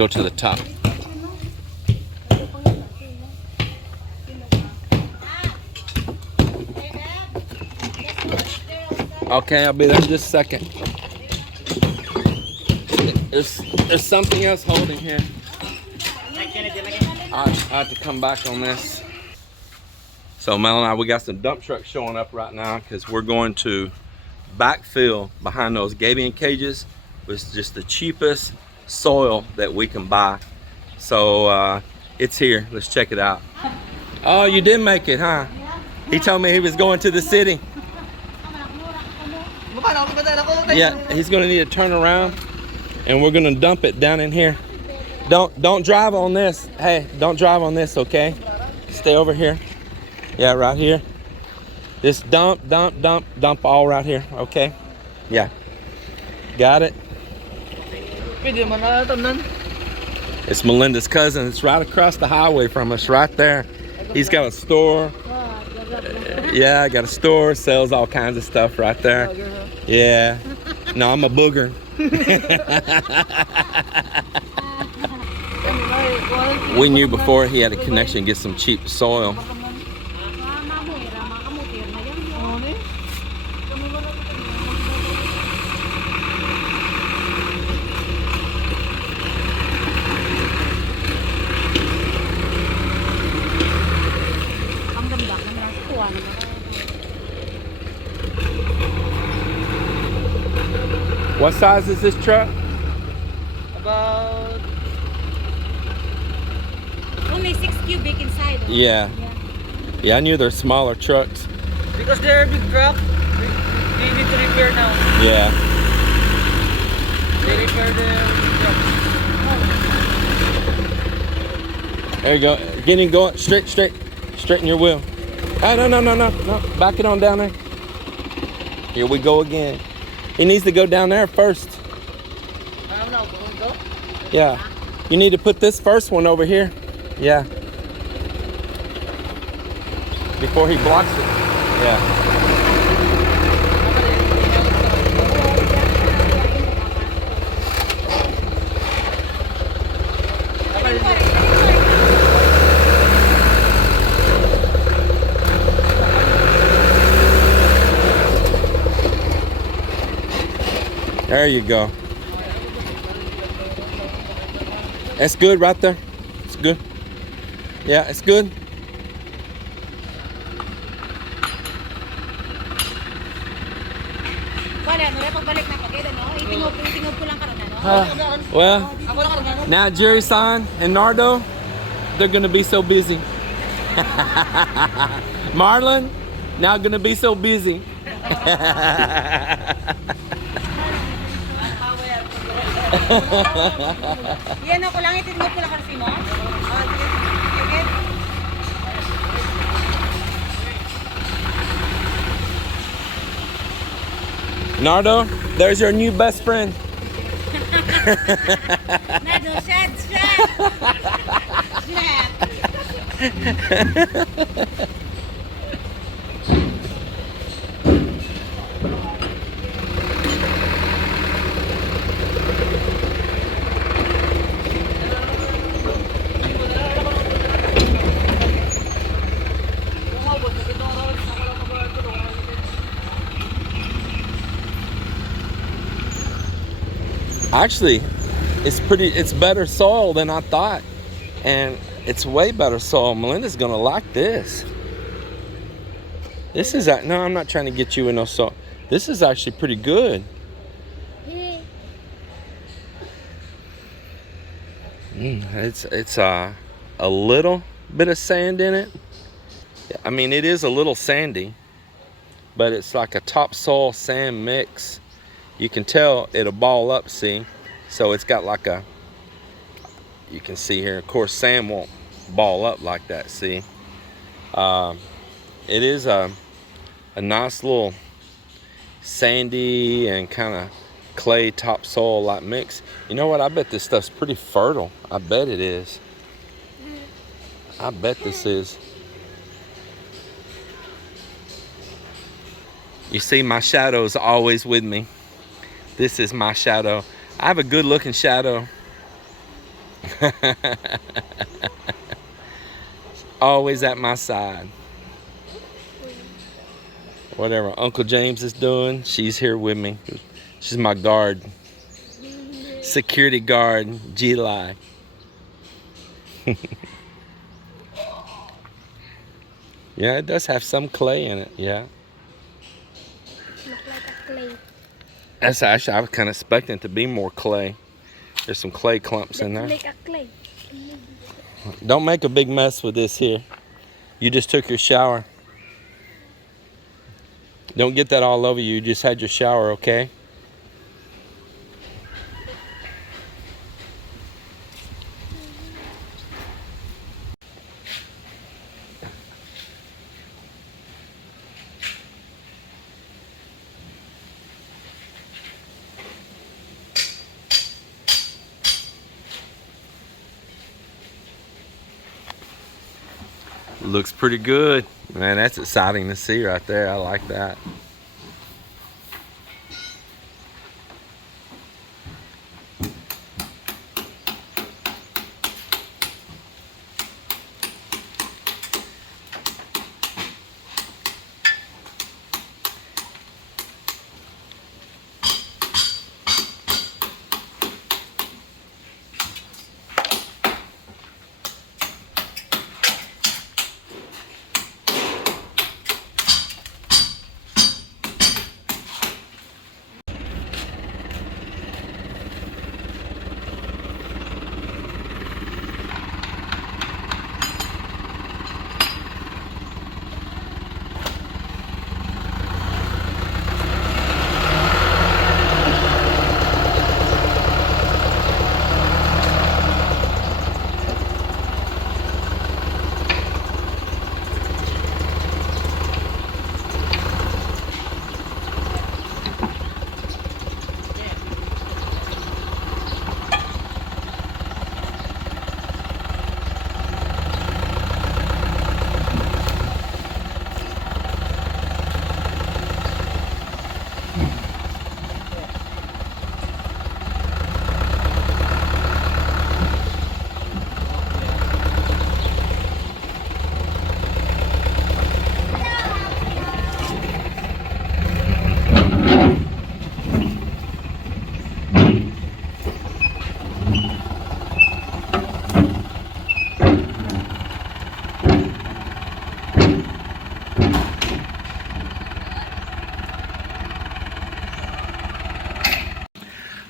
go to the top. Okay, I'll be there in just a second. There's something else holding here. I have to come back on this. So Mel and I, we got some dump trucks showing up right now because we're going to backfill behind those gabion cages with just the cheapest soil that we can buy. So it's here. Let's check it out. Oh, you did make it, huh? He told me he was going to the city. Yeah, he's gonna need to turn around and we're gonna dump it down in here. Don't drive on this. Hey, don't drive on this, okay? Stay over here. Yeah, right here. Just dump all right here, okay? Yeah. Got it? It's Melinda's cousin. It's right across the highway from us, right there. He's got a store. Yeah, got a store, sells all kinds of stuff right there. Yeah. No, I'm a booger. We knew before he had a connection, get some cheap soil. What size is this truck? About only 6 cubic inside. Yeah. Yeah, I knew they're smaller trucks. Because they're a big truck, they need to repair now. Yeah. They repair the truck. There you go. Getting going straight. Straighten your wheel. Oh, no. Back it on down there. Here we go again. He needs to go down there first. Go? Yeah. You need to put this first one over here. Yeah. Before he blocks it. Yeah. There you go. That's good right there. It's good. Yeah, it's good. Well, now Jerry-san and Nardo, they're gonna be so busy. Marlon, now gonna be so busy. Yan ako lang, itinigod ko lang kasi mo. Nardo, there's your new best friend. Nardo, shed. Actually, it's better soil than I thought. And it's way better soil. Melinda's gonna like this. This is, no, I'm not trying to get you in no soil. This is actually pretty good. It's a little bit of sand in it. I mean, it is a little sandy, but it's like a topsoil sand mix. You can tell it'll ball up, see? So it's got like a, you can see here, of course sand won't ball up like that, see? It is a nice little sandy and kind of clay topsoil like mix. You know what, I bet this stuff's pretty fertile. I bet it is. I bet this is. You see, my shadow's always with me. This is my shadow. I have a good looking shadow. Always at my side. Whatever Uncle James is doing, she's here with me. She's my guard. Security guard, July. Yeah, it does have some clay in it, yeah. Look like a clay. That's actually, I was kind of expecting it to be more clay. There's some clay clumps in there. Make a clay. Don't make a big mess with this here. You just took your shower. Don't get that all over you. You just had your shower, okay? Looks pretty good. Man, that's exciting to see right there. I like that.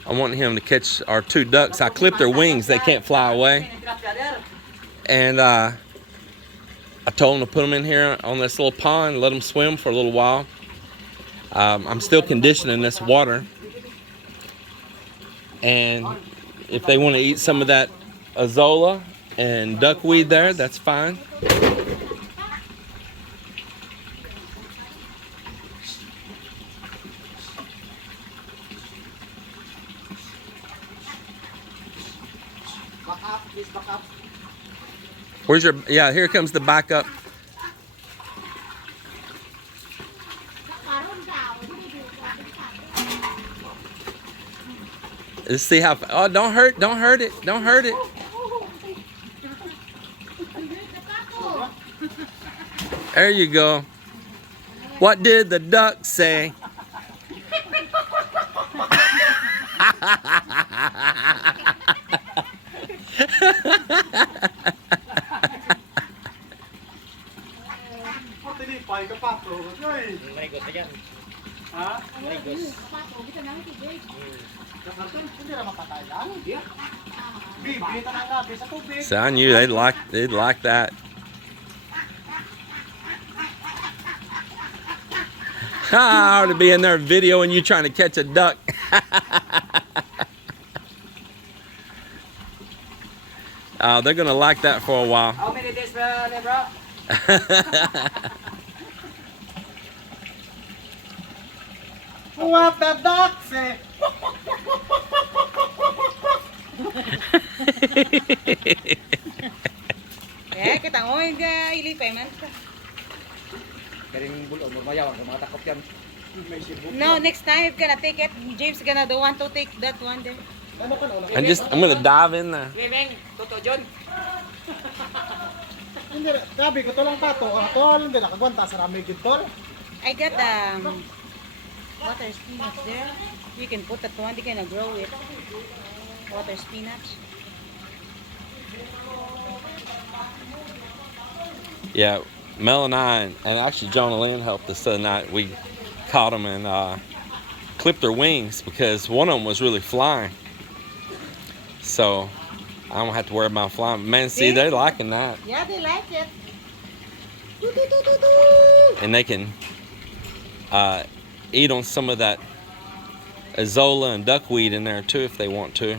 I want him to catch our two ducks. I clipped their wings. They can't fly away. And I told him to put them in here on this little pond, let them swim for a little while. I'm still conditioning this water. And if they want to eat some of that azolla and duckweed there, that's fine. Where's your, yeah, here comes the backup. Let's see how, oh, don't hurt it, don't hurt it. There you go. What did the duck say? So I knew they'd like that. I ought to be in there videoing you trying to catch a duck. They're gonna like that for a while. How many days, bro? What the duck say? Eh, kita mo ilipay man. Karing bulo mo mayawan ka mga takop yan. No, next time if gonna take it, James gonna the one to take that one there. I'm gonna dive in there. Meng, totoo John. Hindi, gabi ko to lang pato. Tol, hindi nakagwanta sa rami gid tol. I got water spinach there. You can put that one, they can grow it. Water spinach. Yeah, Mel and I, and actually Jonah Lynn helped us the other night. We caught them and clipped their wings because one of them was really flying. So I don't have to worry about flying. Man, see, they're liking that. Yeah, they like it. And they can eat on some of that azolla and duckweed in there too if they want to.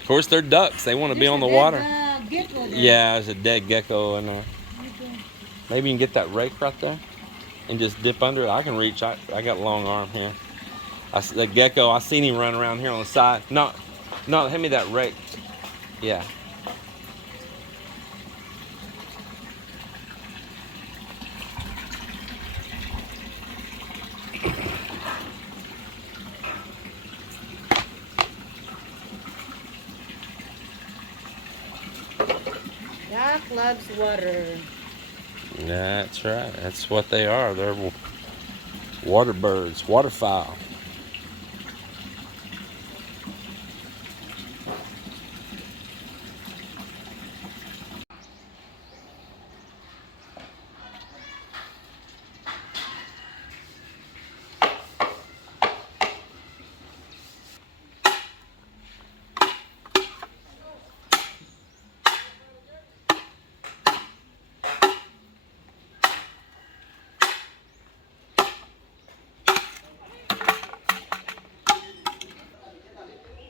Of course, they're ducks. They want to be on the water. Yeah, there's a dead gecko in there. Maybe you can get that rake right there and just dip under it. I can reach. I got a long arm here. The gecko, I seen him run around here on the side. No, hand me that rake. Yeah. Duck loves water. That's right. That's what they are. They're water birds, waterfowl.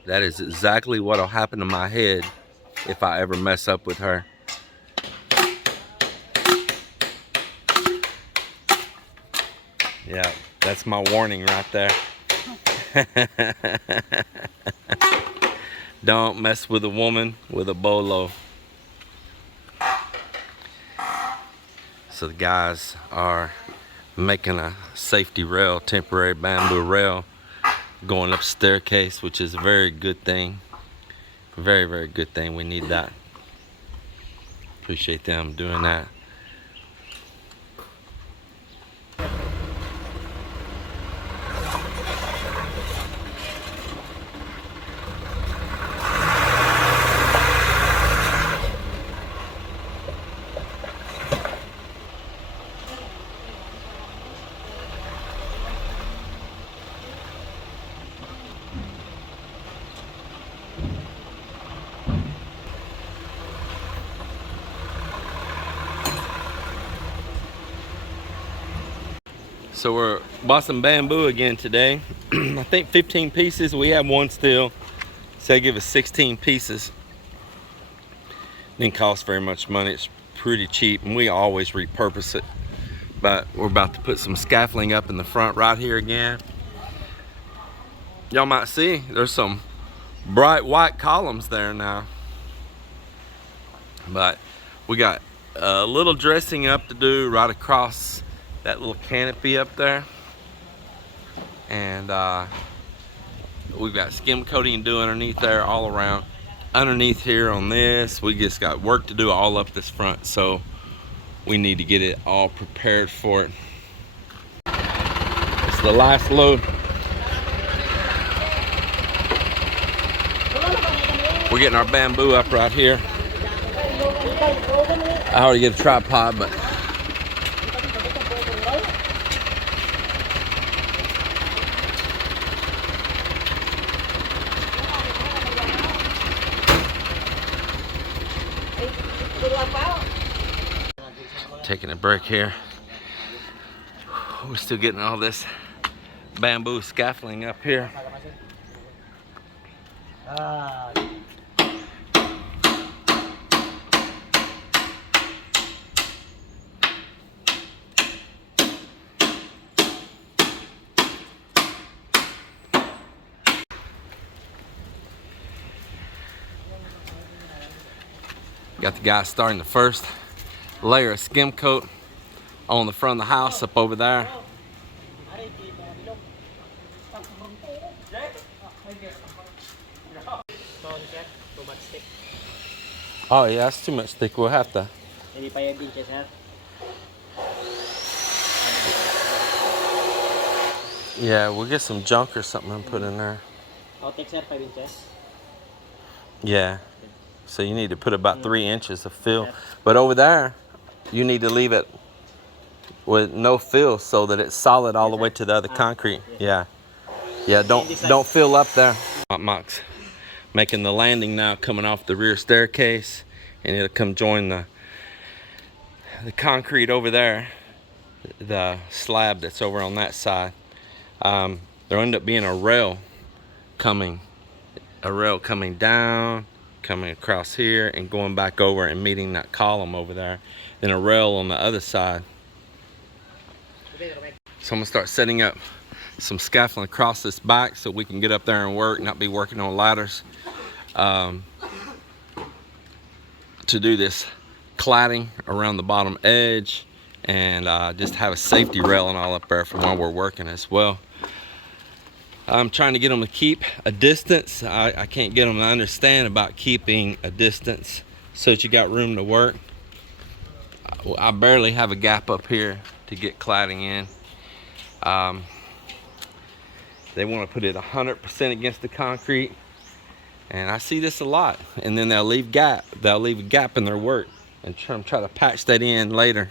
That is exactly what'll happen to my head if I ever mess up with her. Yeah, that's my warning right there. Don't mess with a woman with a bolo. So the guys are making a safety rail, temporary bamboo rail, going up staircase, which is a very good thing. Very, very good thing. We need that. Appreciate them doing that. So we're bought some bamboo again today. I think 15 pieces. We have one still. So they give us 16 pieces. Didn't cost very much money. It's pretty cheap, and we always repurpose it. But we're about to put some scaffolding up in the front right here again. Y'all might see there's some bright white columns there now. But we got a little dressing up to do right across that little canopy up there, and we've got skim coating to do underneath there, all around. Underneath here on this, we just got work to do all up this front, so we need to get it all prepared for it. It's the last load. We're getting our bamboo up right here. I already get a tripod, but taking a break here. We're still getting all this bamboo scaffolding up here. Got the guy starting the first layer of skim coat on the front of the house up over there. sir. Too much stick. Oh yeah, that's too much thick. We'll have to. Hindi pa yan din siya, sir. Yeah, we'll get some junk or something and put in there. I'll take, sir, 5 inches. Yeah. So you need to put about 3 inches of fill. But over there, you need to leave it with no fill so that it's solid all the way to the other concrete. Yeah. Yeah, don't fill up there. Mock's making the landing now, coming off the rear staircase, and it'll come join the concrete over there, the slab that's over on that side. There'll end up being a rail coming down, coming across here and going back over and meeting that column over there. Then a rail on the other side. So I'm gonna start setting up some scaffolding across this back so we can get up there and work, not be working on ladders. To do this cladding around the bottom edge, and just have a safety railing all up there for while we're working as well. I'm trying to get them to keep a distance. I can't get them to understand about keeping a distance so that you got room to work. I barely have a gap up here to get cladding in. They want to put it 100% against the concrete, and I see this a lot. And then they'll leave a gap in their work and try to patch that in later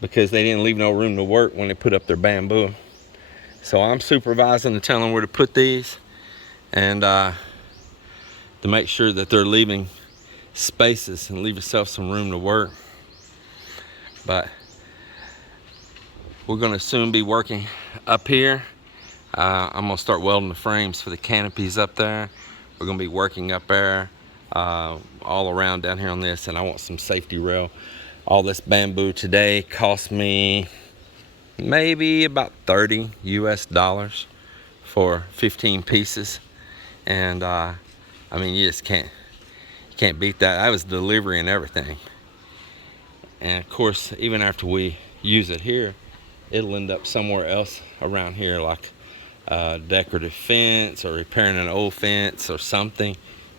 because they didn't leave no room to work when they put up their bamboo. So I'm supervising and telling them where to put these, and to make sure that they're leaving spaces and leave yourself some room to work. But we're gonna soon be working up here. I'm gonna start welding the frames for the canopies up there. We're gonna be working up there all around down here on this, and I want some safety rail. All this bamboo today cost me maybe about $30 US for 15 pieces, and I mean, you just can't beat that. That was delivery and everything. And of course, even after we use it here, it'll end up somewhere else around here, like a decorative fence or repairing an old fence or something.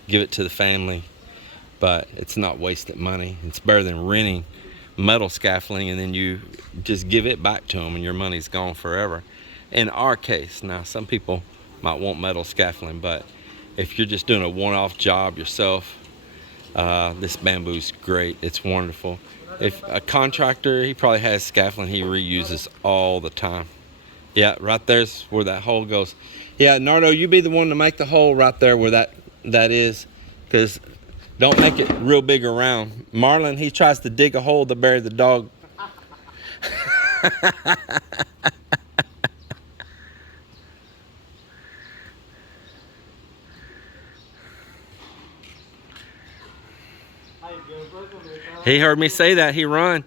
Give it to the family, but it's not wasted money. It's better than renting metal scaffolding and then you just give it back to them and your money's gone forever. In our case, now some people might want metal scaffolding, but if you're just doing a one-off job yourself, this bamboo's great. It's wonderful. If a contractor, he probably has scaffolding he reuses all the time. Yeah, right there's where that hole goes. Yeah, Nardo, you be the one to make the hole right there where that is, because don't make it real big around. Marlon, he tries to dig a hole to bury the dog. He heard me say that, he run.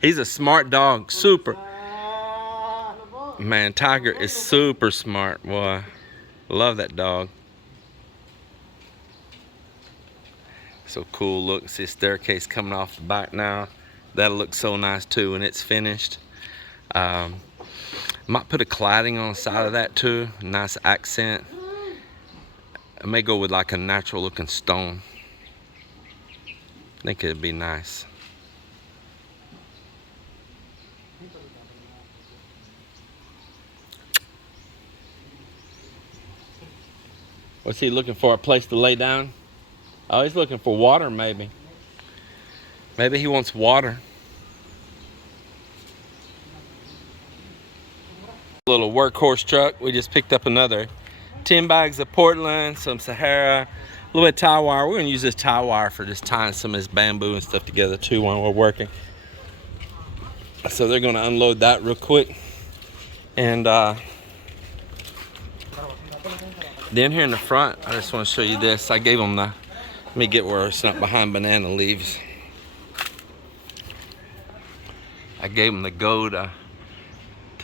He's a smart dog, super. Man, Tiger is super smart, boy. Love that dog. So cool, look, see a staircase coming off the back now. That'll look so nice too when it's finished. Might put a cladding on the side of that too, nice accent. I may go with like a natural looking stone. I think it'd be nice. What's he looking for? A place to lay down? Oh, he's looking for water, maybe. Maybe he wants water. Little workhorse truck. We just picked up another 10 bags of Portland, some Sahara, a little bit of tie wire. We're gonna use this tie wire for just tying some of this bamboo and stuff together too while we're working. So they're gonna unload that real quick. And then here in the front, I just want to show you this. I gave them the, let me get where it's not behind banana leaves. I gave them the go to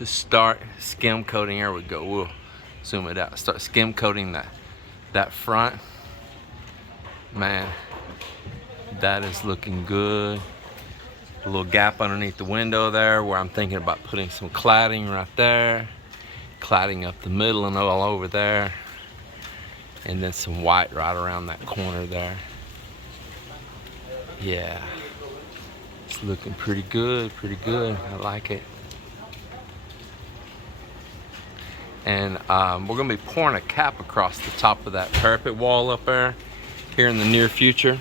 start skim coating. There we go. We'll zoom it out. Start skim coating that front. Man, that is looking good. A little gap underneath the window there where I'm thinking about putting some cladding right there. Cladding up the middle and all over there. And then some white right around that corner there. Yeah. It's looking pretty good, pretty good. I like it. And we're gonna be pouring a cap across the top of that parapet wall up there here in the near future.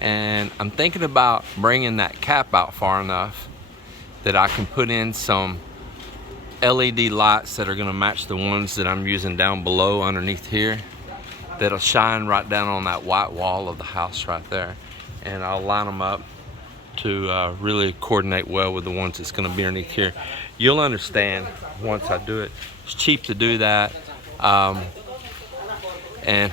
And I'm thinking about bringing that cap out far enough that I can put in some LED lights that are gonna match the ones that I'm using down below underneath here, that'll shine right down on that white wall of the house right there. And I'll line them up to really coordinate well with the ones that's gonna be underneath here. You'll understand once I do it. It's cheap to do that. And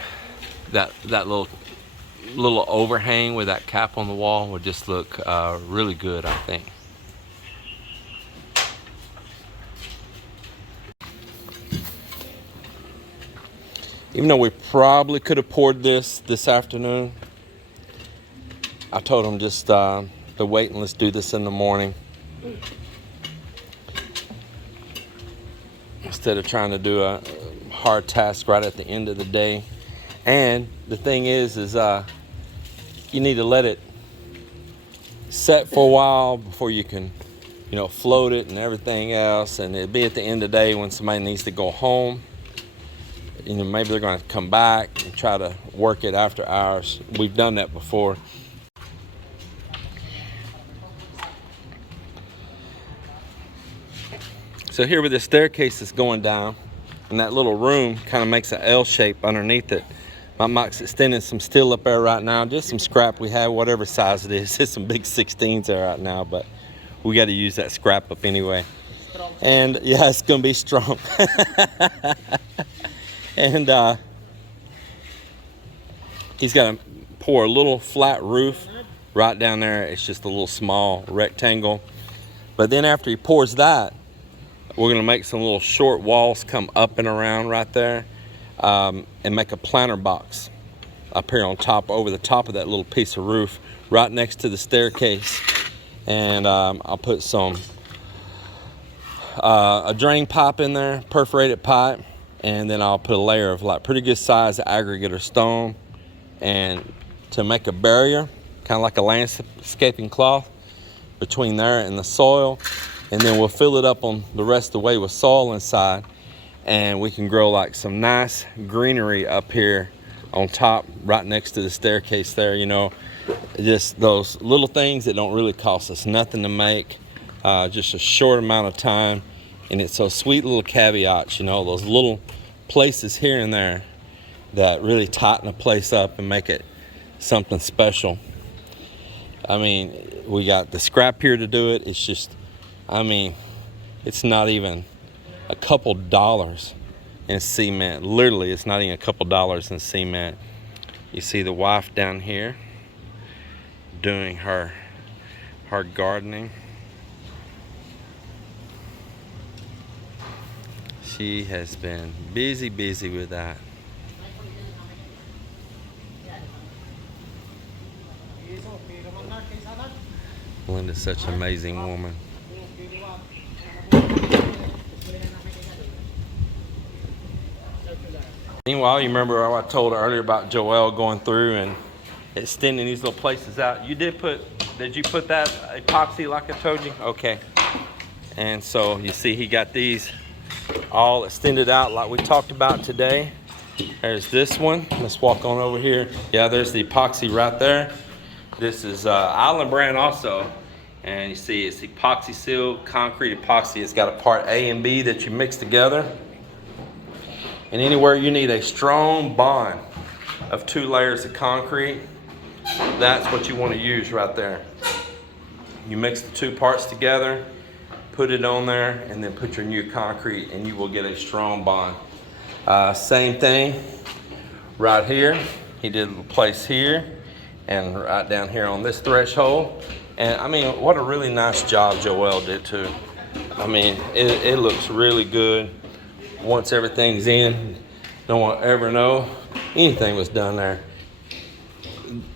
that little overhang with that cap on the wall would just look really good, I think. Even though we probably could have poured this afternoon, I told him just to wait and let's do this in the morning, instead of trying to do a hard task right at the end of the day. And the thing is you need to let it set for a while before you can, float it and everything else. And it'll be at the end of the day when somebody needs to go home. Maybe they're going to come back and try to work it after hours. We've done that before. So here with the staircase that's going down, and that little room kind of makes an L shape underneath it. My Mike's extending some steel up there right now, just some scrap we have, whatever size it is. There's some big 16s there right now, but we got to use that scrap up anyway. And yeah, it's going to be strong. And he's got to pour a little flat roof right down there. It's just a little small rectangle. But then after he pours that, we're going to make some little short walls come up and around right there, and make a planter box up here on top, over the top of that little piece of roof right next to the staircase. And I'll put some a drain pipe in there, perforated pipe, and then I'll put a layer of like pretty good size aggregate or stone, and to make a barrier, kind of like a landscaping cloth between there and the soil. And then we'll fill it up on the rest of the way with soil inside, and we can grow like some nice greenery up here on top right next to the staircase there. Just those little things that don't really cost us nothing to make, just a short amount of time. And it's those sweet little caveats, those little places here and there that really tighten a place up and make it something special. I mean, we got the scrap here to do it. It's just, it's not even a couple dollars in cement. Literally, it's not even a couple dollars in cement. You see the wife down here doing her gardening. She has been busy with that. Linda's such an amazing woman. Meanwhile, you remember what I told earlier about Joel going through and extending these little places out. Did you put that epoxy like I told you? Okay. And so you see he got these all extended out like we talked about today. There's this one. Let's walk on over here. Yeah, there's the epoxy right there. This is Island brand also. And you see it's epoxy sealed concrete epoxy. It's got a part A and B that you mix together. And anywhere you need a strong bond of 2 layers of concrete, that's what you want to use right there. You mix the 2 parts together, put it on there, and then put your new concrete, and you will get a strong bond. Same thing right here. He did a place here and right down here on this threshold. And what a really nice job Joel did too. It looks really good. Once everything's in, don't want to ever know anything was done there.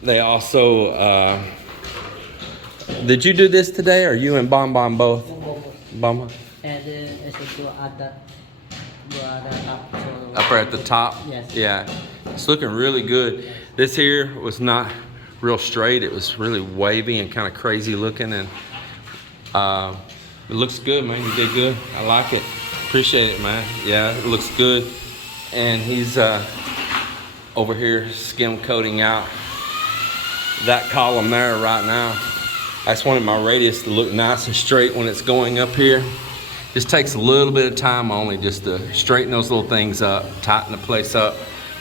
They also, did you do this today, or you and Bonbon both? Bonbon? And then I should go add that top. So up there at the top. Yes. Yeah, it's looking really good. This here was not real straight. It was really wavy and kind of crazy looking, and it looks good, man. You did good. I like it. Appreciate it, man. Yeah, it looks good. And he's over here skim coating out that column there right now. I just wanted my radius to look nice and straight when it's going up here. Just takes a little bit of time only just to straighten those little things up, tighten the place up.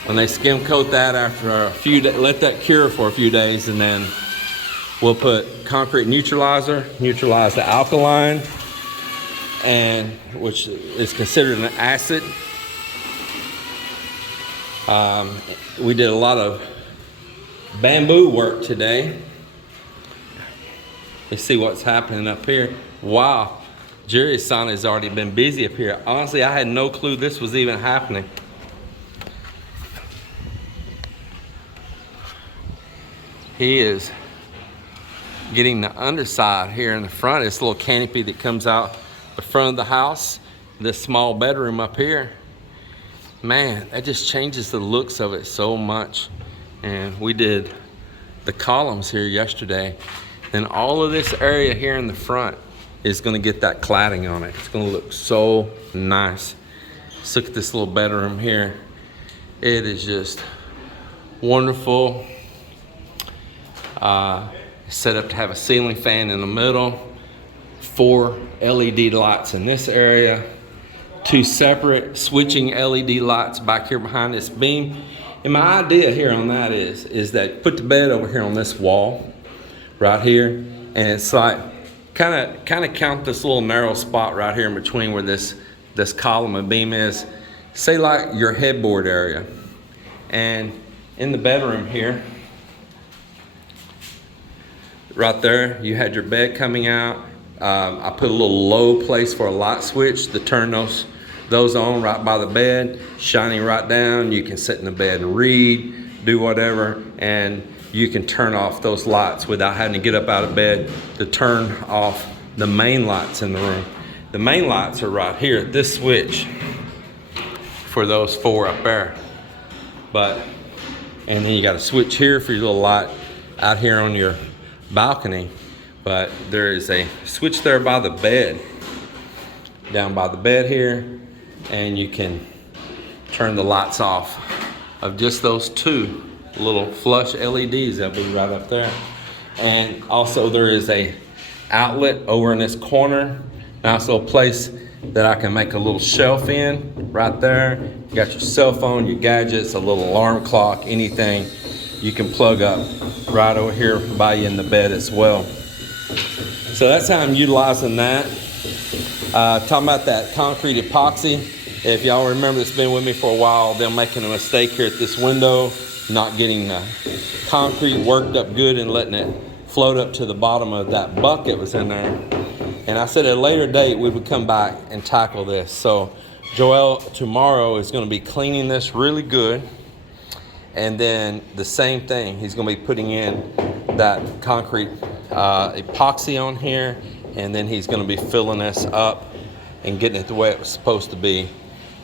When they skim coat that after a few days, let that cure for a few days, and then we'll put concrete neutralizer, neutralize the alkaline, and which is considered an acid. We did a lot of bamboo work today. Let's see what's happening up here. Wow, Jerry's son has already been busy up here. Honestly, I had no clue this was even happening. He is getting the underside here in the front. This little canopy that comes out the front of the house, this small bedroom up here. Man, that just changes the looks of it so much. And we did the columns here yesterday. And all of this area here in the front is gonna get that cladding on it. It's gonna look so nice. Let's look at this little bedroom here. It is just wonderful. Set up to have a ceiling fan in the middle, 4 LED lights in this area, 2 separate switching LED lights back here behind this beam. And my idea here on that is that put the bed over here on this wall right here, and it's like kind of count this little narrow spot right here in between where this column and beam is. Say like your headboard area, and in the bedroom here, right there, you had your bed coming out. I put a little low place for a light switch to turn those on right by the bed, shining right down. You can sit in the bed and read, do whatever, and you can turn off those lights without having to get up out of bed to turn off the main lights in the room. The main lights are right here at this switch for those 4 up there. And then you got a switch here for your little light out here on your balcony. But there is a switch there by the bed, down by the bed here, and you can turn the lights off of just those 2 little flush LEDs that'll be right up there. And also there is a outlet over in this corner. Nice little place that I can make a little shelf in right there. You got your cell phone, your gadgets, a little alarm clock, anything you can plug up right over here by you in the bed as well. So that's how I'm utilizing that. Talking about that concrete epoxy. If y'all remember that's been with me for a while, they're making a mistake here at this window, not getting the concrete worked up good and letting it float up to the bottom of that bucket that was in there. And I said at a later date we would come back and tackle this. So Joel tomorrow is going to be cleaning this really good. And then the same thing, he's going to be putting in that concrete epoxy on here, and then he's going to be filling this up and getting it the way it was supposed to be.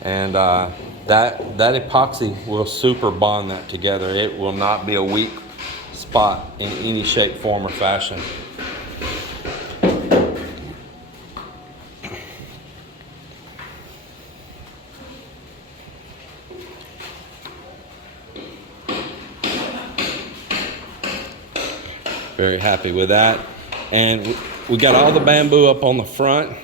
And that epoxy will super bond that together. It will not be a weak spot in any shape, form, or fashion. Very happy with that. And we got all the bamboo up on the front,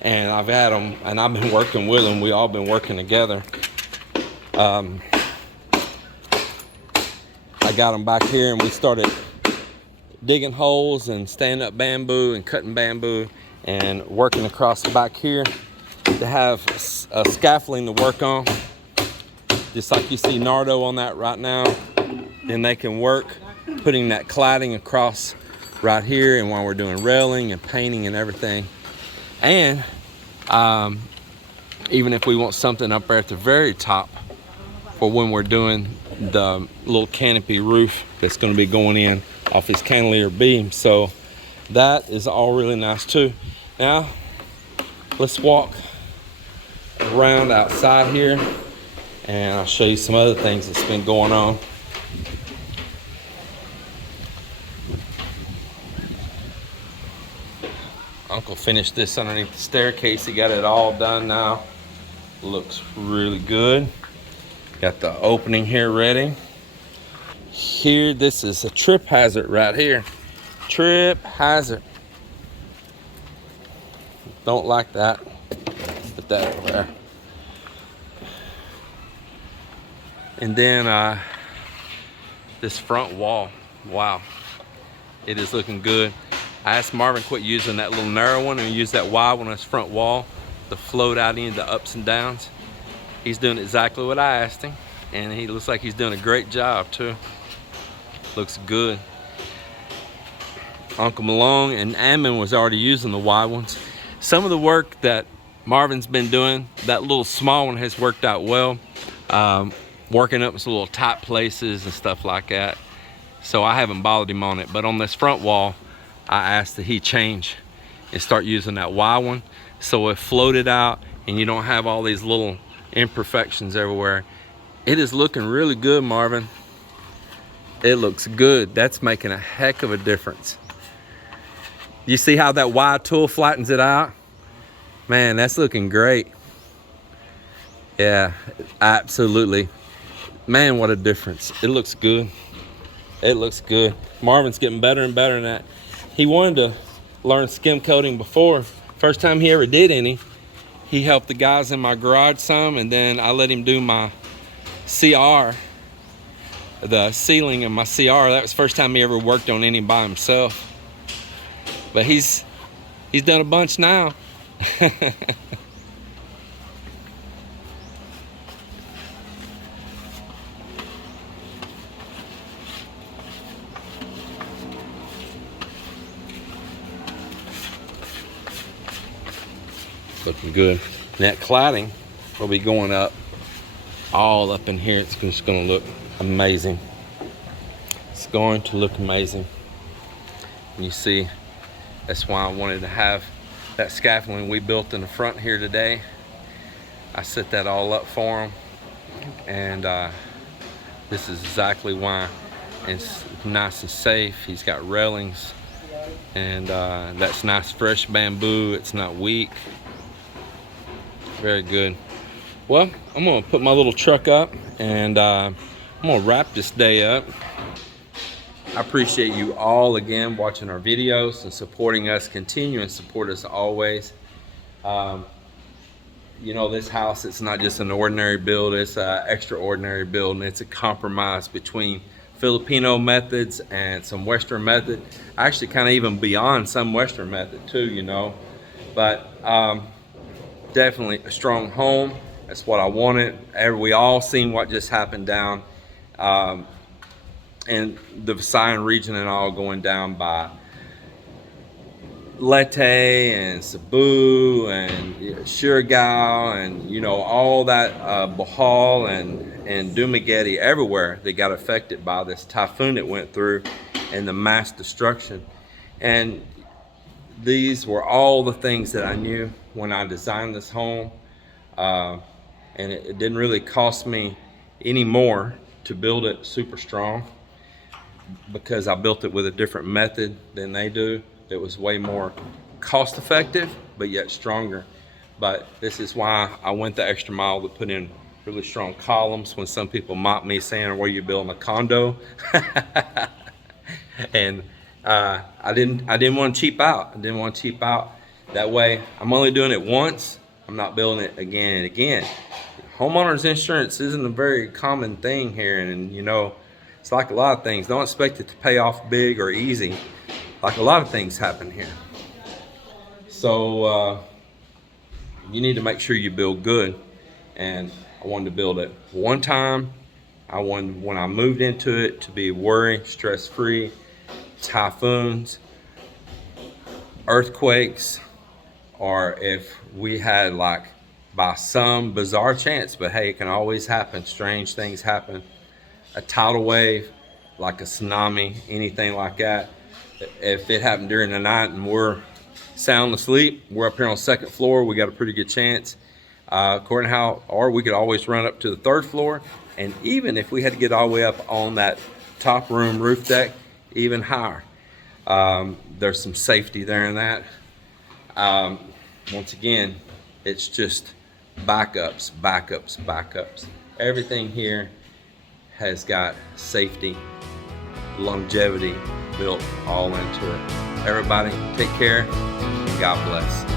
and I've had them, and I've been working with them. We all been working together. I got them back here, and we started digging holes and standing up bamboo and cutting bamboo and working across the back here to have a scaffolding to work on. Just like you see Nardo on that right now. Then they can work putting that cladding across right here, and while we're doing railing and painting and everything. And even if we want something up there at the very top for when we're doing the little canopy roof that's going to be going in off his cantilever beam. So that is all really nice too. Now let's walk around outside here and I'll show you some other things that's been going on. Uncle finished this underneath the staircase. He got it all done now. Looks really good. Got the opening here ready. Here, this is a trip hazard right here. Trip hazard. Don't like that. Put that over there. And then this front wall. Wow. It is looking good. I asked Marvin quit using that little narrow one and use that wide one on his front wall to float out into ups and downs. He's doing exactly what I asked him, and he looks like he's doing a great job too. Looks good. Uncle Malone and Ammon was already using the wide ones. Some of the work that Marvin's been doing, that little small one has worked out well. Working up some little tight places and stuff like that. So I haven't bothered him on it, but on this front wall, I asked that he change and start using that wide one so it floated out and you don't have all these little imperfections everywhere. It is looking really good, Marvin. It looks good. That's making a heck of a difference. You see how that wide tool flattens it out? Man, that's looking great. Yeah, absolutely. Man, what a difference. It looks good. It looks good. Marvin's getting better and better in that. He wanted to learn skim coating before. First time he ever did any, he helped the guys in my garage some, and then I let him do my CR, the ceiling in my CR. That was the first time he ever worked on any by himself. But he's done a bunch now. Looking good. And that cladding will be going up all up in here. It's just going to look amazing. It's going to look amazing. And you see, that's why I wanted to have that scaffolding we built in the front here today. I set that all up for him, and this is exactly why. It's nice and safe. He's got railings, and that's nice fresh bamboo. It's not weak. Very good. Well, I'm gonna put my little truck up, and I'm gonna wrap this day up. I appreciate you all again watching our videos and supporting us. Continue and support us always. You know, this house, it's not just an ordinary build, it's an extraordinary build, and it's a compromise between Filipino methods and some Western method. Actually, kind of even beyond some Western method too, you know. But definitely a strong home. That's what I wanted. We all seen what just happened down in the Visayan region and all, going down by Leyte and Cebu and Surigao and, you know, all that Bohol and Dumaguete, everywhere they got affected by this typhoon that went through and the mass destruction. And these were all the things that I knew when I designed this home, and it didn't really cost me any more to build it super strong, because I built it with a different method than they do. It was way more cost effective, but yet stronger. But this is why I went the extra mile to put in really strong columns when some people mock me saying, "Where you building a condo?" And I didn't want to cheap out. I didn't want to cheap out. That way, I'm only doing it once. I'm not building it again and again. Homeowners insurance isn't a very common thing here, and you know, it's like a lot of things. Don't expect it to pay off big or easy, like a lot of things happen here. So you need to make sure you build good. And I wanted to build it one time. I wanted, when I moved into it, to be worry, stress-free. Typhoons, earthquakes, or if we had, like, by some bizarre chance, but hey, it can always happen, strange things happen, a tidal wave, like a tsunami, anything like that. If it happened during the night and we're sound asleep, we're up here on the second floor, we got a pretty good chance. according to how, or we could always run up to the 3rd floor. And even if we had to get all the way up on that top room roof deck, even higher. There's some safety there in that. Once again, it's just backups, backups, backups. Everything here has got safety, longevity built all into it. Everybody, take care. God bless.